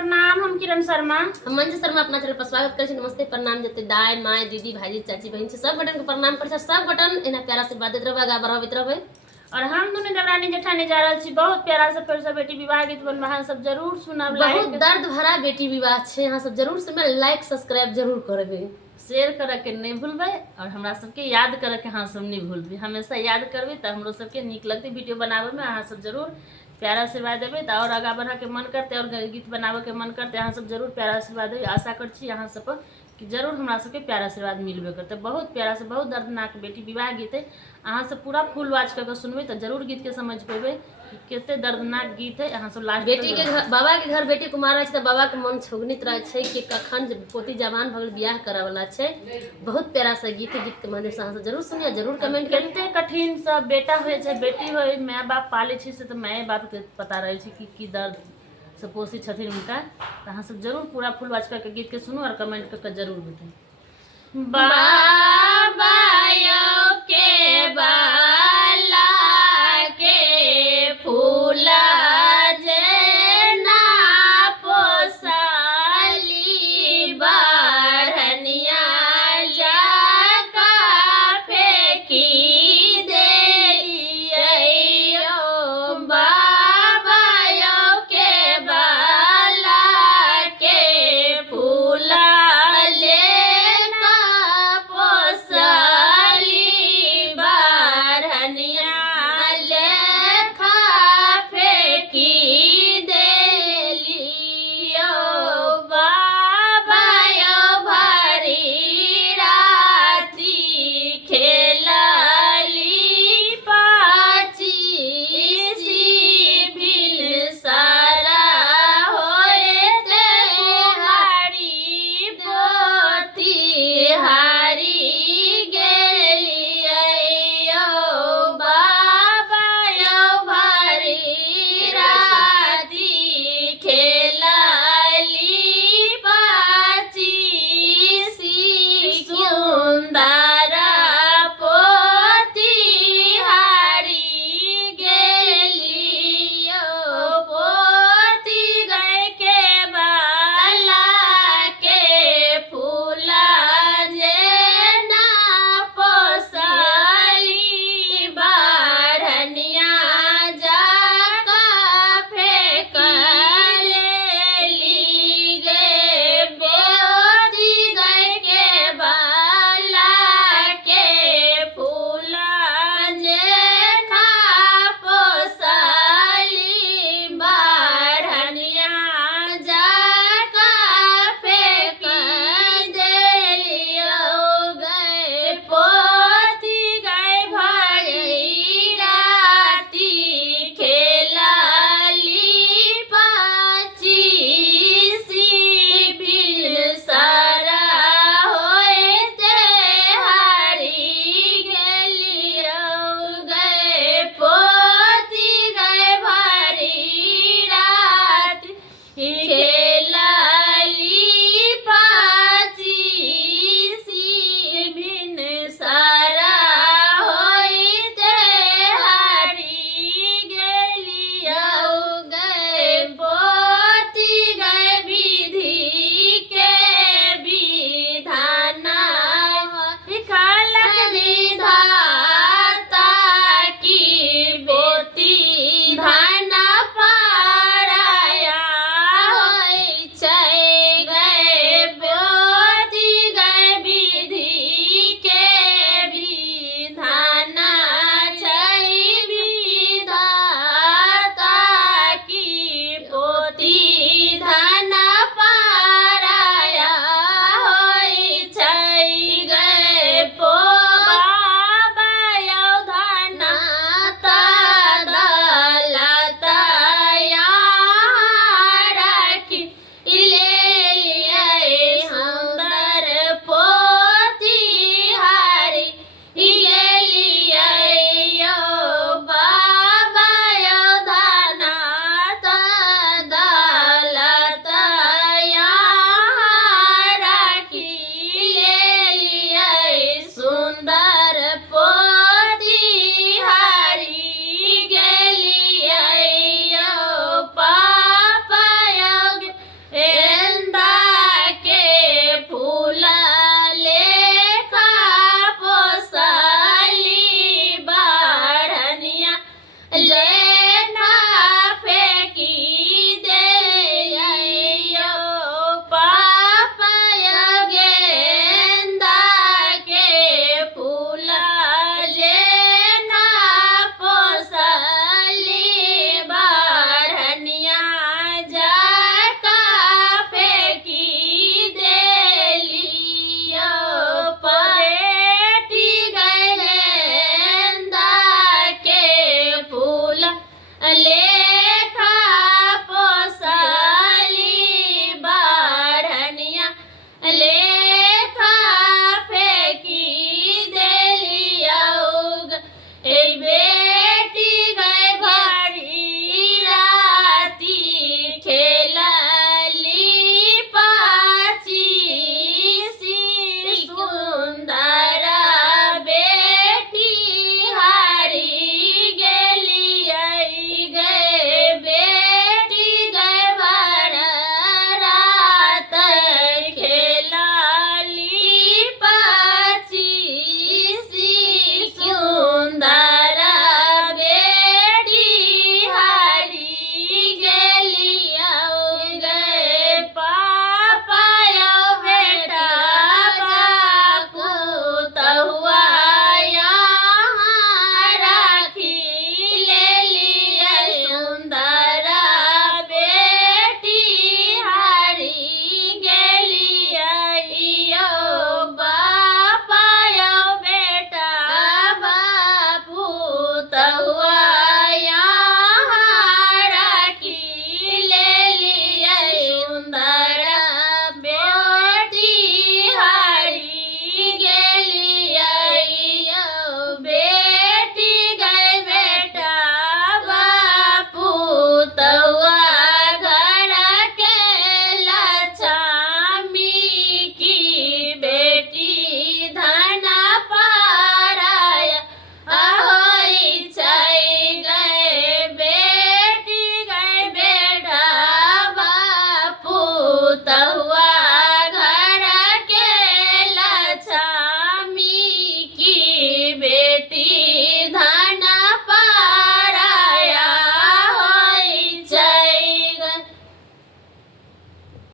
प्रणाम। हम किरण शर्मा, हम मंजू शर्मा अपना चैनल पर स्वागत करे छी। नमस्ते प्रणाम जते दाई माय दीदी भाईजी चाची बहन सब घटन के प्रणाम करे छी। सब घटन एना प्यारा से बात देत रहबा आगा बढ़ावित रहबे। और हम दोनों देवरानी जेठानी जा रहल छी। बहुत प्यारा से फिर से बेटी विवाह गीत बनबा सब जरूर सुनब। बहुत दर्द भरा बेटी विवाह छे, यहाँ सब जरूर से लाइक सब्सक्राइब जरूर करबे, शेयर करे के नहीं भूलबे और हमरा सबके याद करे के हाँ सब नहीं भूलबे। हमेशा याद करबे तो हमरो सबके नीक लगते वीडियो बनावे में। अहाँ सब जरूर प्यारा आशीर्वाद देवे तो और आगा बढ़ा के मन करते और गीत बनावे के मन करते। अहाँ सब जरूर प्यारा आशीर्वाद देवे। आशा कर छी अहाँ सब कि जरूर हमरा सबके प्यारा आशीर्वाद मिलबे करते। बहुत प्यारा से बहुत दर्दनाक बेटी विवाह गीत है। अहाँ सब पूरा फुल वाच करके सुनबे तो जरूर गीत के समझ पेबे कि केते दर्दनाक गीत है। अहाँ सब लास्ट बेटी के घर बाबा के घर बेटी कुमार रहे तो बाबा के मन छौगनित रहे छे कि कखन पोती जवान भगल बियाह करे वाला छे। बहुत प्यारा सा गीत है। गीत के माध्यम से अहाँ सब जरूर सुनिए, जरूर कमेंट करिए। केते कठिन सब बेटा होय छे बेटी होय माय बाप पाले छी से तो माय बाप के पता रहे छे कि दर्द से पोसी छथिन उनका। तो अहाँ सब जरूर पूरा फुल वाच करके गीत के सुनू और कमेंट करके जरूर बताएं। बाबा के बा